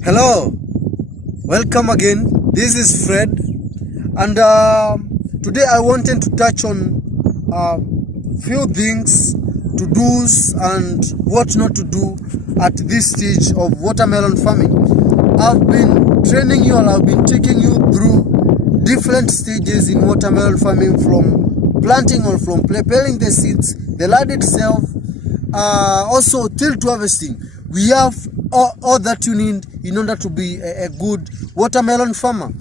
Hello, welcome again. This is Fred, and today I wanted to touch on few things, to do's and what not to do at this stage of watermelon farming. I've been training you, and I've been taking you through different stages in watermelon farming, from planting or from preparing the seeds, the land itself, also till to harvesting. We have all that you need in order to be a good watermelon farmer.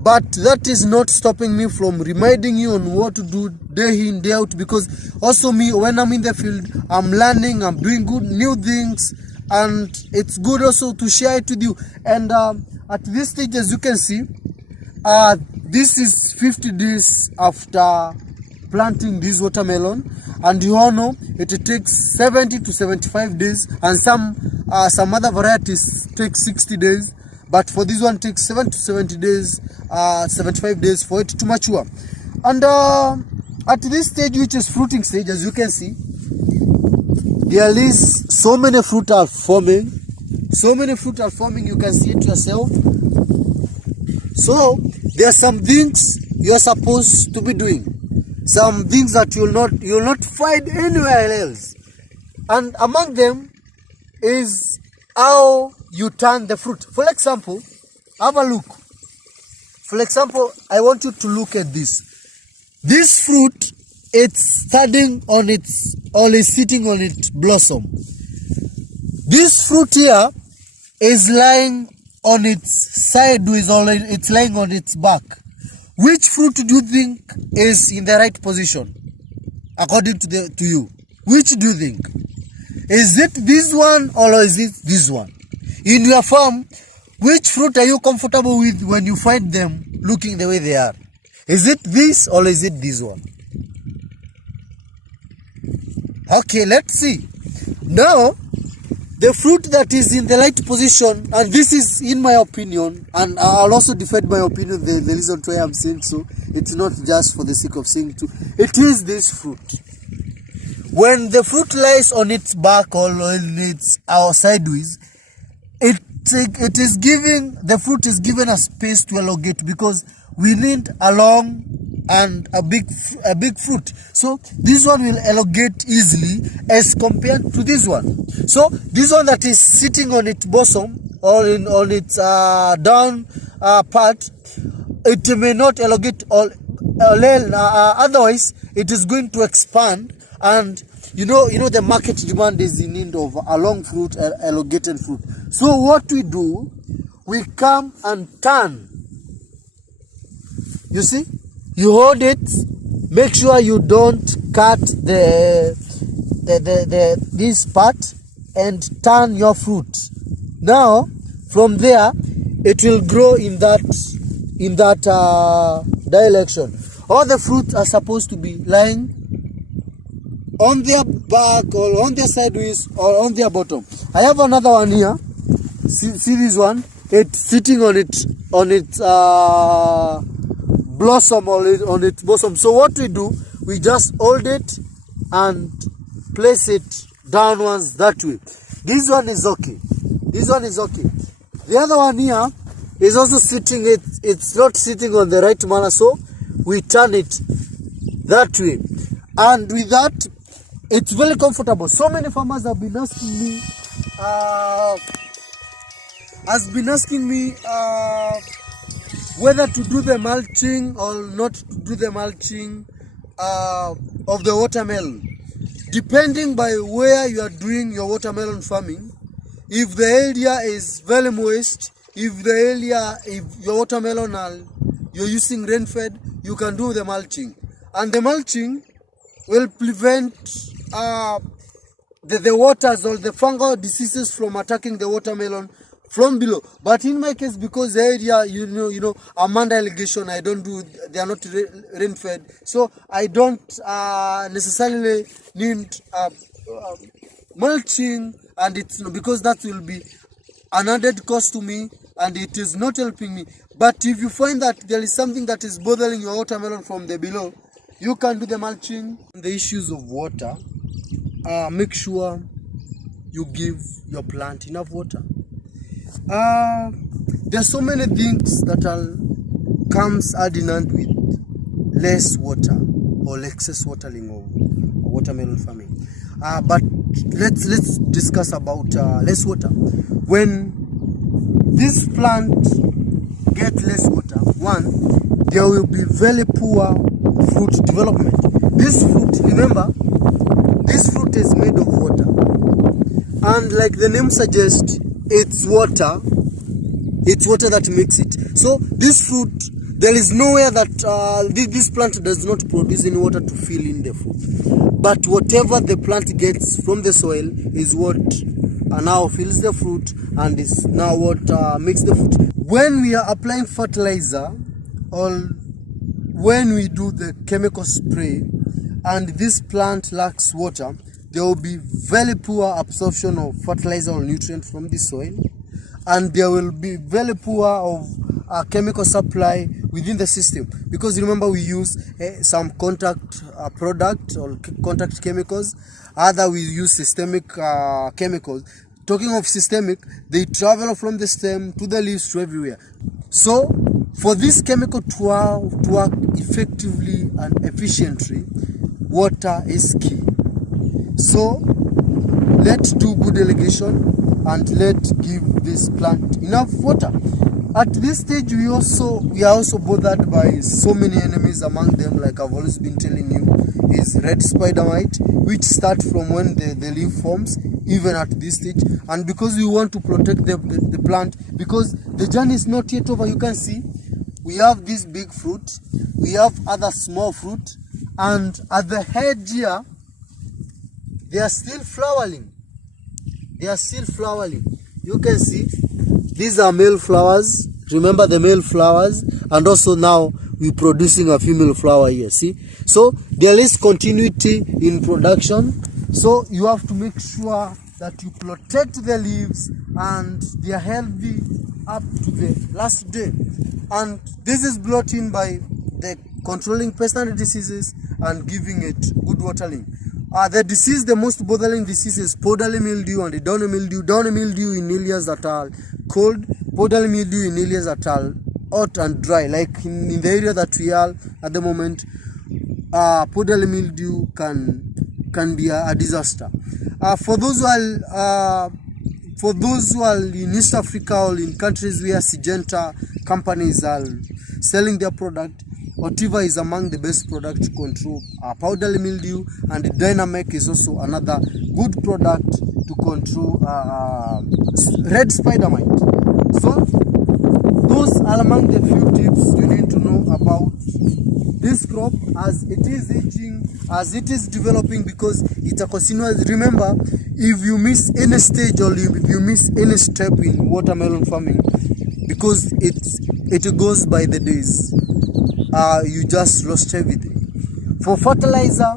But that is not stopping me from reminding you on what to do day in, day out, because also me, when I'm in the field, I'm learning, I'm doing good new things, and it's good also to share it with you. And at this stage, as you can see, this is 50 days after planting this watermelon, and you all know it takes 70 to 75 days, and some other varieties take 60 days, but for this one takes 7 to 70 days, 75 days for it to mature. And at this stage, which is fruiting stage, as you can see, there is so many fruit are forming. You can see it yourself. So there are some things you are supposed to be doing, some things that you'll not find anywhere else, and among them is how you turn the fruit. For example, have a look. For example, I want you to look at this. This fruit, it's standing on its, or is sitting on its blossom. This fruit here is lying on its sideways, or it's lying on its back. Which fruit do you think is in the right position according to you? Which do you think? Is it this one or is it this one? In your farm, which fruit are you comfortable with when you find them looking the way they are? Is it this or is it this one? Okay, let's see. Now, the fruit that is in the right position, and this is in my opinion, and I'll also defend my opinion, the reason why I'm saying so, it's not just for the sake of saying so. It is this fruit. When the fruit lies on its back or on its sideways, it is giving, the fruit is given a space to elongate, because we need a long and a big fruit. So this one will elongate easily as compared to this one. So this one that is sitting on its bosom, or on its down part, it may not elongate all, otherwise it is going to expand. And you know the market demand is in need of a long fruit, elongated fruit. So what we do, we come and turn. You see, you hold it, make sure you don't cut this part, and turn your fruit. Now from there it will grow in that direction. All the fruits are supposed to be lying on their back, or on their sideways, or on their bottom. I have another one here. See this one? It's sitting on its blossom, or on its bosom. So what we do, we just hold it and place it downwards that way. This one is okay. This one is okay. The other one here is also sitting. It's not sitting on the right manner, so we turn it that way. And with that, it's very comfortable. So many farmers have been asking me, whether to do the mulching or not to do the mulching of the watermelon. Depending by where you are doing your watermelon farming, if the area is very moist, if your watermelon you're using rain-fed, you can do the mulching. And the mulching will prevent the waters or the fungal diseases from attacking the watermelon from below. But in my case, because the area, I'm under irrigation, they are not rain fed, so I don't necessarily need mulching, and it's because that will be an added cost to me, and it is not helping me. But if you find that there is something that is bothering your watermelon from the below, you can do the mulching. The issues of water, make sure you give your plant enough water. There are so many things that comes hand in hand with less water or excess watering or watermelon farming. But let's discuss about less water. When this plant gets less water, one, there will be very poor fruit development. This fruit, remember, this fruit is made of water, and like the name suggests, it's water that makes it. So this fruit, there is nowhere that this plant does not produce any water to fill in the fruit, but whatever the plant gets from the soil is what now fills the fruit, and is now what makes the fruit. When we are applying fertilizer, or when we do the chemical spray, and this plant lacks water, there will be very poor absorption of fertilizer or nutrient from the soil, and there will be very poor of chemical supply within the system, because remember we use some contact product or contact chemicals, other we use systemic chemicals. Talking of systemic, they travel from the stem to the leaves to everywhere. So for this chemical to work effectively and efficiently, water is key. So let's do good irrigation and let's give this plant enough water. At this stage, we are also bothered by so many enemies. Among them, like I've always been telling you, is red spider mite, which start from when the leaf forms, even at this stage. And because we want to protect the plant, because the journey is not yet over. You can see we have this big fruit, we have other small fruit, and at the head here, they are still flowering. They are still flowering. You can see these are male flowers. Remember the male flowers, and also now we're producing a female flower here. See, so there is continuity in production. So you have to make sure that you protect the leaves and they are healthy up to the last day. And this is brought in by the controlling pest and diseases and giving it good watering. The most bothering disease is powdery mildew and the downy mildew. Downy mildew in areas that are cold, powdery mildew in areas that are hot and dry. Like in the area that we are at the moment, powdery mildew can be a disaster. For those who are in East Africa or in countries where Syngenta companies are selling their product, Otiva is among the best products to control powdery mildew, and the Dynamic is also another good product to control red spider mite. So those are among the few tips you need to know about this crop as it is aging, as it is developing, because it's a continuous. Remember, if you miss any stage or if you miss any step in watermelon farming, because it goes by the days, you just lost everything. For fertilizer,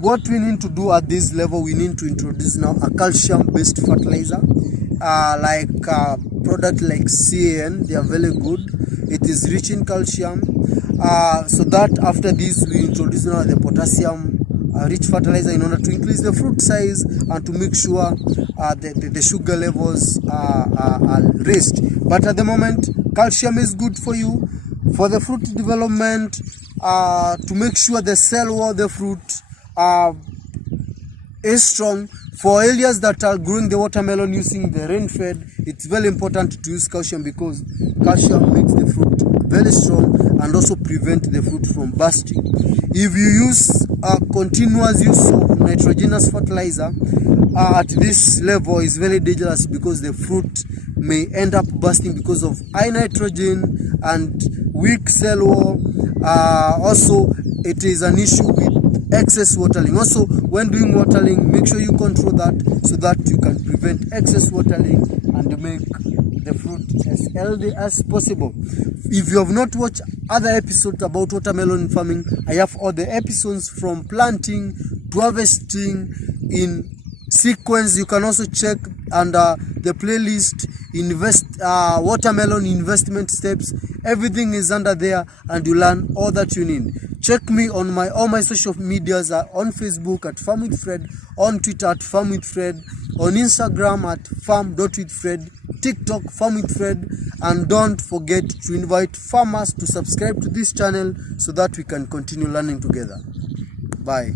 what we need to do at this level, we need to introduce now a calcium-based fertilizer, like product like CAN. They are very good. It is rich in calcium. So that after this, we introduce now the potassium rich fertilizer in order to increase the fruit size and to make sure the sugar levels are raised. But at the moment, calcium is good for you for the fruit development, to make sure the cell wall of the fruit is strong. For areas that are growing the watermelon using the rain fed, it's very important to use calcium, because calcium makes the fruit very strong and also prevent the fruit from bursting. If you use continuous use of nitrogenous fertilizer at this level, is very dangerous, because the fruit may end up bursting because of high nitrogen and weak cell wall. Also, it is an issue with excess watering. Also, when doing watering, make sure you control that, so that you can prevent excess watering and make the fruit as healthy as possible. If you have not watched other episodes about watermelon farming, I have all the episodes from planting to harvesting in sequence. You can also check under the playlist watermelon investment steps. Everything is under there, and you learn all that you need. Check me on all my social medias, on Facebook at Farm with Fred, on Twitter at Farm with Fred, on Instagram at farm.withfred. TikTok, Farm with Fred, and don't forget to invite farmers to subscribe to this channel so that we can continue learning together. Bye.